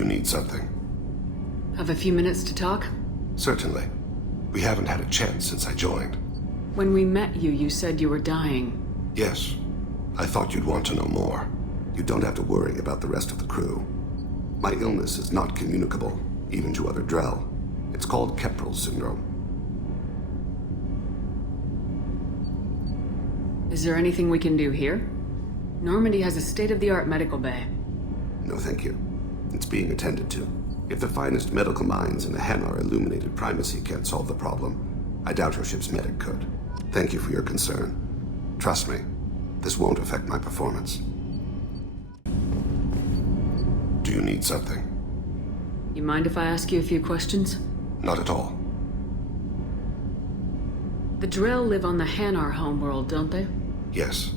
you need something? Have a few minutes to talk? Certainly. We haven't had a chance since I joined. When we met you, you said you were dying. Yes. I thought you'd want to know more. You don't have to worry about the rest of the crew. My illness is not communicable, even to other Drell. It's called Keprel syndrome. Is there anything we can do here? Normandy has a state-of-the-art medical bay. No, thank you. It's being attended to. If the finest medical minds in the Hanar illuminated primacy can't solve the problem, I doubt your ship's medic could. Thank you for your concern. Trust me, this won't affect my performance. Do you need something? You mind if I ask you a few questions? Not at all. The Drell live on the Hanar homeworld, don't they? Yes.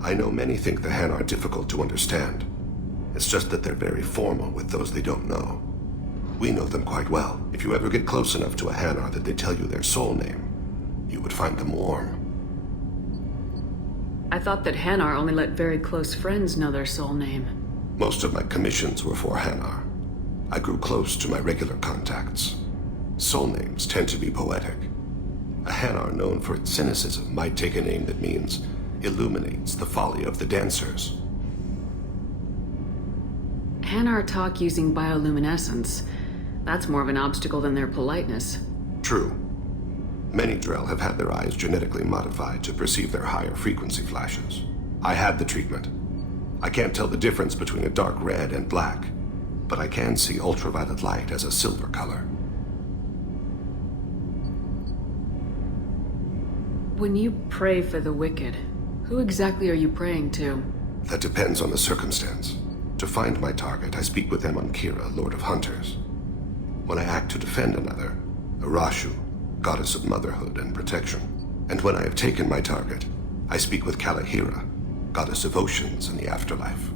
I know many think the Hanar difficult to understand. It's just that they're very formal with those they don't know. We know them quite well. If you ever get close enough to a Hanar that they tell you their soul name, you would find them warm. I thought that Hanar only let very close friends know their soul name. Most of my commissions were for Hanar. I grew close to my regular contacts. Soul names tend to be poetic. A Hanar known for its cynicism might take a name that means illuminates the folly of the dancers. Hanar talk using bioluminescence. That's more of an obstacle than their politeness. True. Many Drell have had their eyes genetically modified to perceive their higher frequency flashes. I had the treatment. I can't tell the difference between a dark red and black, but I can see ultraviolet light as a silver color. When you pray for the wicked, who exactly are you praying to? That depends on the circumstance. To find my target, I speak with them on Kira, Lord of Hunters. When I act to defend another, Arashu, goddess of motherhood and protection. And when I have taken my target, I speak with Kalahira, goddess of oceans and the afterlife.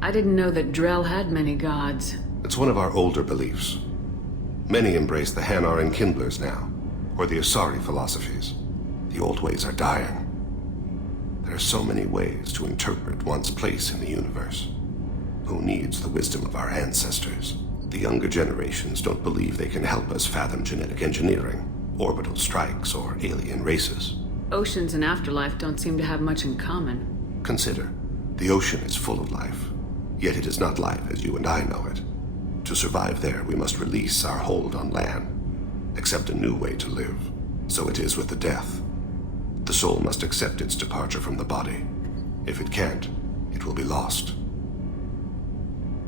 I didn't know that Drell had many gods. It's one of our older beliefs. Many embrace the Hanar and Kindlers now, or the Asari philosophies. The old ways are dying. There are so many ways to interpret one's place in the universe. Who needs the wisdom of our ancestors? The younger generations don't believe they can help us fathom genetic engineering, orbital strikes, or alien races. Oceans and afterlife don't seem to have much in common. Consider, the ocean is full of life, yet it is not life as you and I know it. To survive there, we must release our hold on land, accept a new way to live. So it is with the death. The soul must accept its departure from the body. If it can't, it will be lost.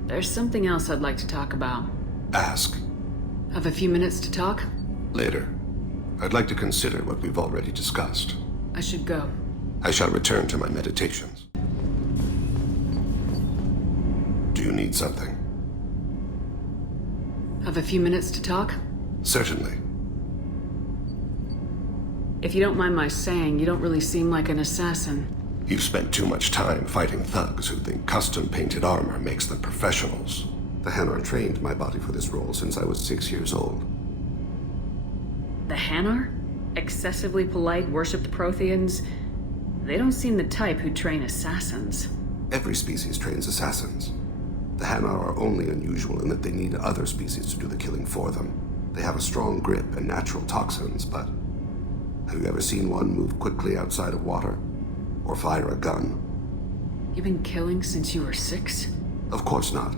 There's something else I'd like to talk about. Ask. Have a few minutes to talk? Later. I'd like to consider what we've already discussed. I should go. I shall return to my meditations. Do you need something? Have a few minutes to talk? Certainly. If you don't mind my saying, you don't really seem like an assassin. You've spent too much time fighting thugs who think custom-painted armor makes them professionals. The Hanar trained my body for this role since I was 6 years old. The Hanar? Excessively polite, worship the Protheans? They don't seem the type who train assassins. Every species trains assassins. The Hanar are only unusual in that they need other species to do the killing for them. They have a strong grip and natural toxins, but have you ever seen one move quickly outside of water? Or fire a gun? You've been killing since you were 6? Of course not.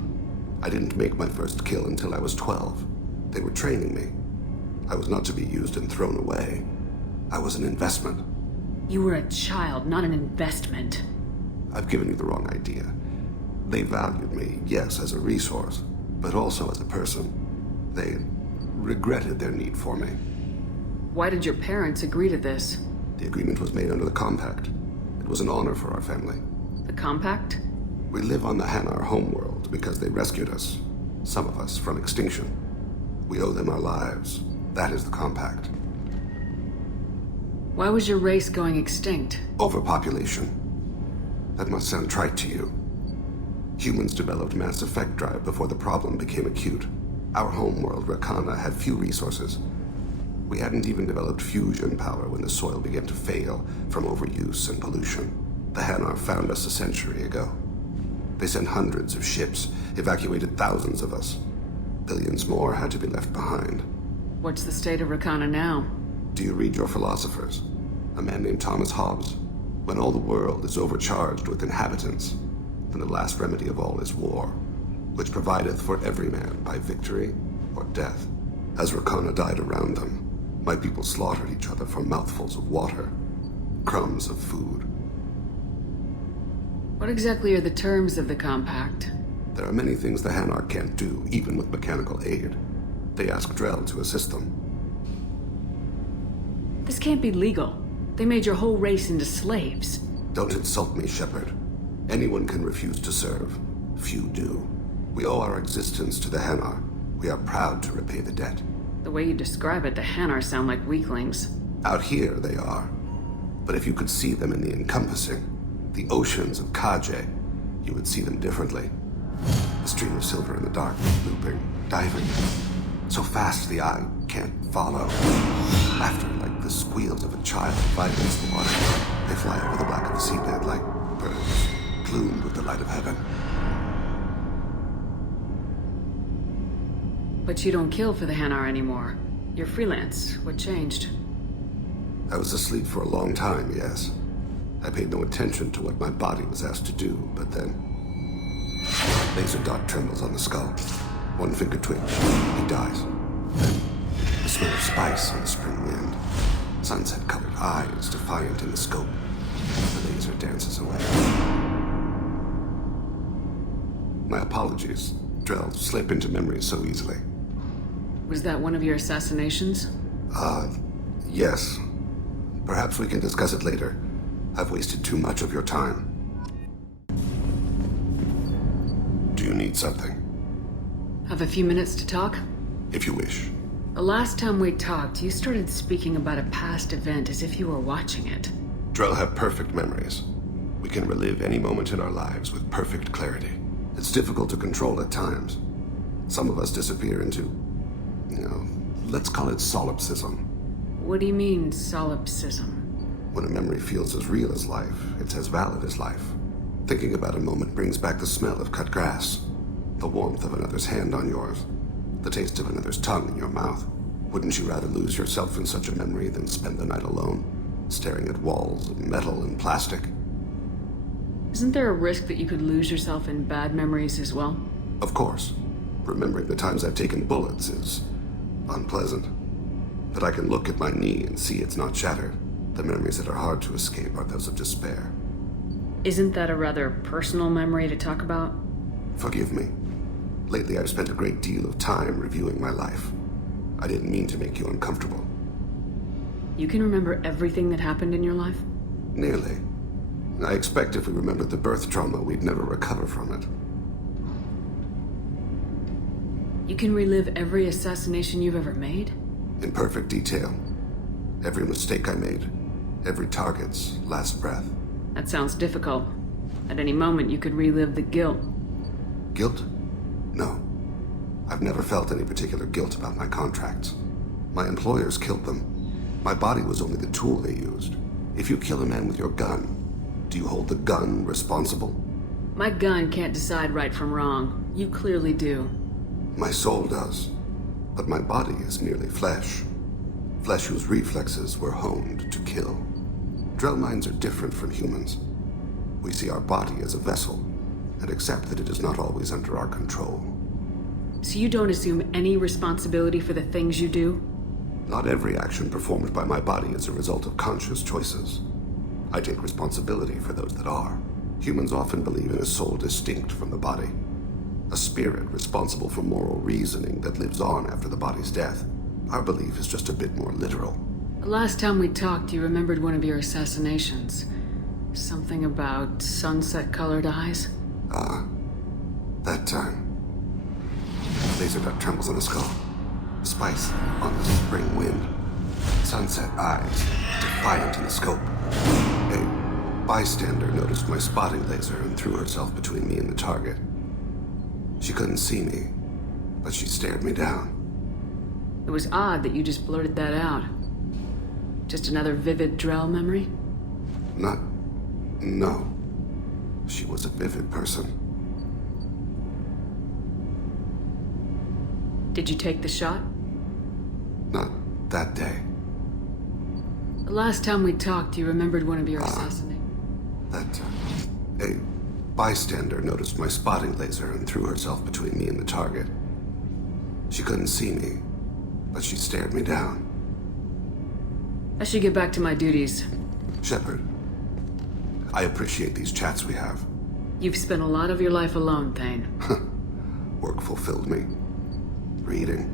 I didn't make my first kill until I was 12. They were training me. I was not to be used and thrown away. I was an investment. You were a child, not an investment. I've given you the wrong idea. They valued me, yes, as a resource, but also as a person. They regretted their need for me. Why did your parents agree to this? The agreement was made under the Compact. It was an honor for our family. The Compact? We live on the Hanar homeworld because they rescued us, some of us, from extinction. We owe them our lives. That is the Compact. Why was your race going extinct? Overpopulation. That must sound trite to you. Humans developed mass effect drive before the problem became acute. Our homeworld, Rakana, had few resources. We hadn't even developed fusion power when the soil began to fail from overuse and pollution. The Hanar found us a century ago. They sent hundreds of ships, evacuated thousands of us. Billions more had to be left behind. What's the state of Rakana now? Do you read your philosophers? A man named Thomas Hobbes. When all the world is overcharged with inhabitants, then the last remedy of all is war, which provideth for every man by victory or death. As Rakana died around them, my people slaughtered each other for mouthfuls of water, crumbs of food. What exactly are the terms of the compact? There are many things the Hanar can't do, even with mechanical aid. They ask Drell to assist them. This can't be legal. They made your whole race into slaves. Don't insult me, Shepard. Anyone can refuse to serve. Few do. We owe our existence to the Hanar. We are proud to repay the debt. The way you describe it, the Hanar sound like weaklings. Out here, they are. But if you could see them in the encompassing, the oceans of Kaje, you would see them differently. A stream of silver in the dark, looping, diving. So fast the eye can't follow. Laughter like the squeals of a child vibrates the water. They fly over the black of the seabed like birds, plumed with the light of heaven. But you don't kill for the Hanar anymore. You're freelance. What changed? I was asleep for a long time, yes. I paid no attention to what my body was asked to do, but then... Laser dot trembles on the skull. One finger twitch. He dies. Then, the smell of spice on the spring wind. Sunset-colored eyes defiant in the scope. The laser dances away. My apologies. Drell slip into memory so easily. Was that one of your assassinations? Yes. Perhaps we can discuss it later. I've wasted too much of your time. Do you need something? Have a few minutes to talk? If you wish. The last time we talked, you started speaking about a past event as if you were watching it. Drell have perfect memories. We can relive any moment in our lives with perfect clarity. It's difficult to control at times. Some of us disappear into, let's call it solipsism. What do you mean, solipsism? When a memory feels as real as life, it's as valid as life. Thinking about a moment brings back the smell of cut grass, the warmth of another's hand on yours, the taste of another's tongue in your mouth. Wouldn't you rather lose yourself in such a memory than spend the night alone, staring at walls of metal and plastic? Isn't there a risk that you could lose yourself in bad memories as well? Of course. Remembering the times I've taken bullets is unpleasant. But I can look at my knee and see it's not shattered. The memories that are hard to escape are those of despair. Isn't that a rather personal memory to talk about? Forgive me. Lately I've spent a great deal of time reviewing my life. I didn't mean to make you uncomfortable. You can remember everything that happened in your life? Nearly. I expect if we remembered the birth trauma, we'd never recover from it. You can relive every assassination you've ever made? In perfect detail. Every mistake I made. Every target's last breath. That sounds difficult. At any moment, you could relive the guilt. Guilt? No. I've never felt any particular guilt about my contracts. My employers killed them. My body was only the tool they used. If you kill a man with your gun, do you hold the gun responsible? My gun can't decide right from wrong. You clearly do. My soul does. But my body is merely flesh. Flesh whose reflexes were honed to kill. Drell minds are different from humans. We see our body as a vessel, and accept that it is not always under our control. So you don't assume any responsibility for the things you do? Not every action performed by my body is a result of conscious choices. I take responsibility for those that are. Humans often believe in a soul distinct from the body. A spirit responsible for moral reasoning that lives on after the body's death. Our belief is just a bit more literal. The last time we talked, you remembered one of your assassinations. Something about sunset-colored eyes? That time. Laser dot trembles on the skull. Spice on the spring wind. Sunset eyes, defiant in the scope. A bystander noticed my spotting laser and threw herself between me and the target. She couldn't see me, but she stared me down. It was odd that you just blurted that out. Just another vivid Drell memory? No. She was a vivid person. Did you take the shot? Not that day. The last time we talked, you remembered one of your assassinations. A bystander noticed my spotting laser and threw herself between me and the target. She couldn't see me, but she stared me down. I should get back to my duties. Shepard, I appreciate these chats we have. You've spent a lot of your life alone, Thane. Work fulfilled me. Reading.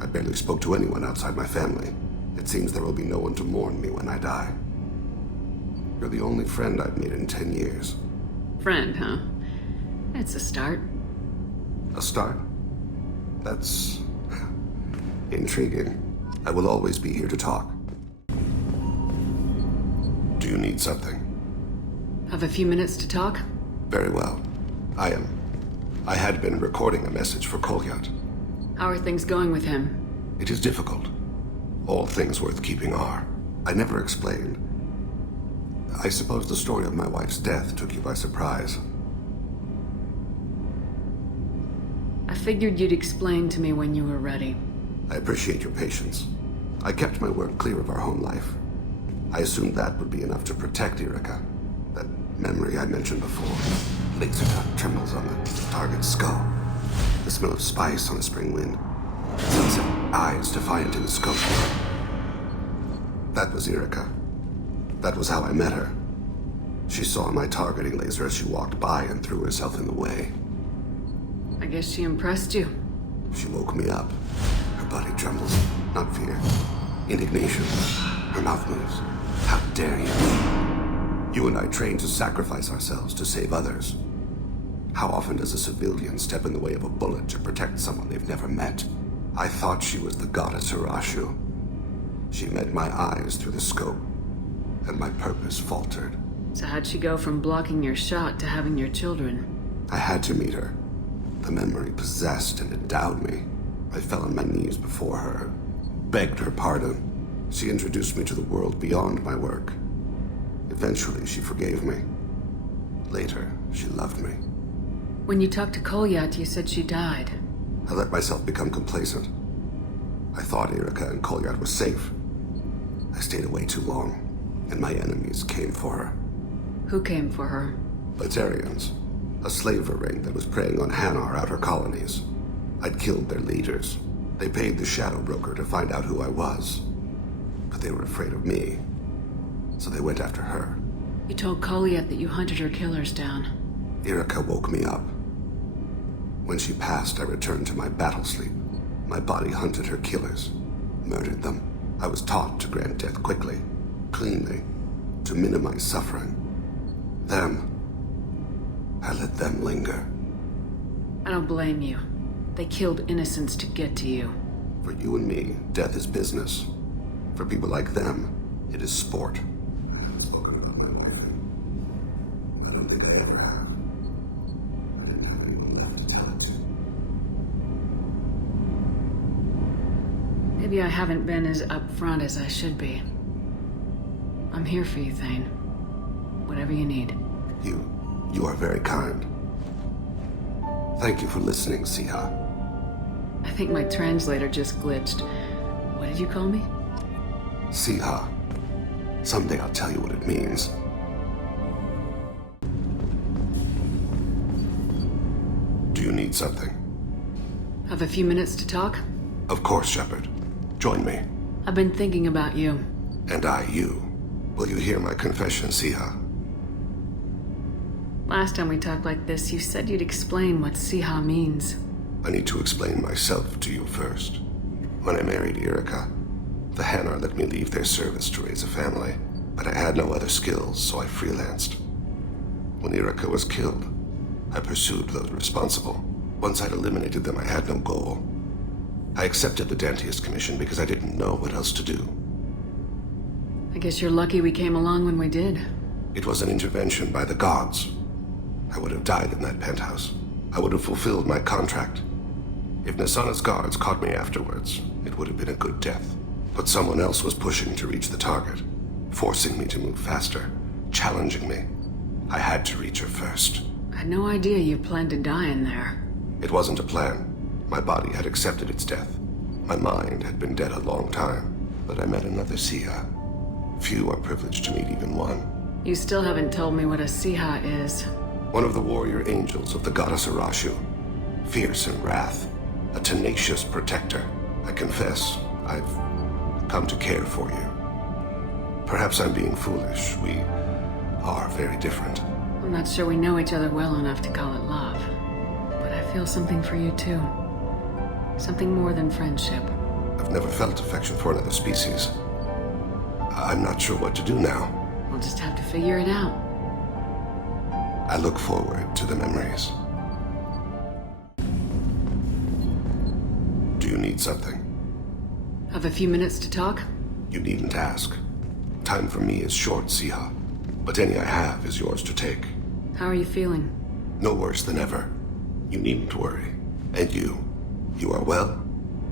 I barely spoke to anyone outside my family. It seems there will be no one to mourn me when I die. You're the only friend I've made in 10 years. Friend, huh? It's a start. A start? That's intriguing. I will always be here to talk. Do you need something? Have a few minutes to talk? Very well. I had been recording a message for Kolyat. How are things going with him? It is difficult. All things worth keeping are. I never explained. I suppose the story of my wife's death took you by surprise. I figured you'd explain to me when you were ready. I appreciate your patience. I kept my work clear of our home life. I assumed that would be enough to protect Irikah. That memory I mentioned before. Laser dot trembles on the target's skull. The smell of spice on a spring wind. Sunset eyes defiant in the scope. That was Irikah. That was how I met her. She saw my targeting laser as she walked by and threw herself in the way. I guess she impressed you. She woke me up. Her body trembles. Not fear. Indignation. Her mouth moves. How dare you? You and I trained to sacrifice ourselves to save others. How often does a civilian step in the way of a bullet to protect someone they've never met? I thought she was the goddess Hirashu. She met my eyes through the scope, and my purpose faltered. So how'd she go from blocking your shot to having your children? I had to meet her. The memory possessed and endowed me. I fell on my knees before her, begged her pardon. She introduced me to the world beyond my work. Eventually, she forgave me. Later, she loved me. When you talked to Kolyat, you said she died. I let myself become complacent. I thought Irikah and Kolyat were safe. I stayed away too long, and my enemies came for her. Who came for her? Batarians, a slaver ring that was preying on Hanar outer colonies. I'd killed their leaders. They paid the shadow broker to find out who I was. But they were afraid of me, so they went after her. You told Kolyat that you hunted her killers down. Irikah woke me up. When she passed, I returned to my battle sleep. My body hunted her killers, murdered them. I was taught to grant death quickly, cleanly, to minimize suffering. I let them linger. I don't blame you. They killed innocents to get to you. For you and me, death is business. For people like them, it is sport. I haven't spoken about my wife. I don't think I ever have. I didn't have anyone left to tell it to. Maybe I haven't been as upfront as I should be. I'm here for you, Thane. Whatever you need. You are very kind. Thank you for listening, Siha. I think my translator just glitched. What did you call me? Siha. Someday I'll tell you what it means. Do you need something? Have a few minutes to talk? Of course, Shepard. Join me. I've been thinking about you. And I, you. Will you hear my confession, Siha? Last time we talked like this, you said you'd explain what Siha means. I need to explain myself to you first. When I married Irikah, the Hanar let me leave their service to raise a family, but I had no other skills, so I freelanced. When Irikah was killed, I pursued those responsible. Once I'd eliminated them, I had no goal. I accepted the Dantius commission because I didn't know what else to do. I guess you're lucky we came along when we did. It was an intervention by the gods. I would have died in that penthouse. I would have fulfilled my contract. If Nasana's guards caught me afterwards, it would have been a good death. But someone else was pushing to reach the target, forcing me to move faster, challenging me. I had to reach her first. I had no idea you planned to die in there. It wasn't a plan. My body had accepted its death. My mind had been dead a long time. But I met another Siha. Few are privileged to meet even one. You still haven't told me what a Siha is. One of the warrior angels of the goddess Arashu. Fierce in wrath. A tenacious protector. I confess, I've come to care for you. Perhaps I'm being foolish. We are very different. I'm not sure we know each other well enough to call it love. But I feel something for you too. Something more than friendship. I've never felt affection for another species. I'm not sure what to do now. We'll just have to figure it out. I look forward to the memories. Do you need something? Have a few minutes to talk? You needn't ask. Time for me is short, Siha. But any I have is yours to take. How are you feeling? No worse than ever. You needn't worry. And you are well?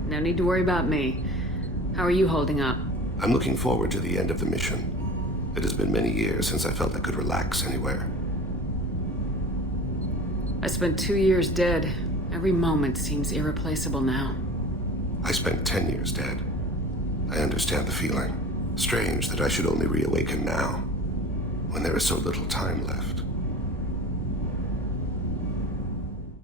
No need to worry about me. How are you holding up? I'm looking forward to the end of the mission. It has been many years since I felt I could relax anywhere. I spent 2 years dead. Every moment seems irreplaceable now. I spent 10 years dead. I understand the feeling. Strange that I should only reawaken now, when there is so little time left.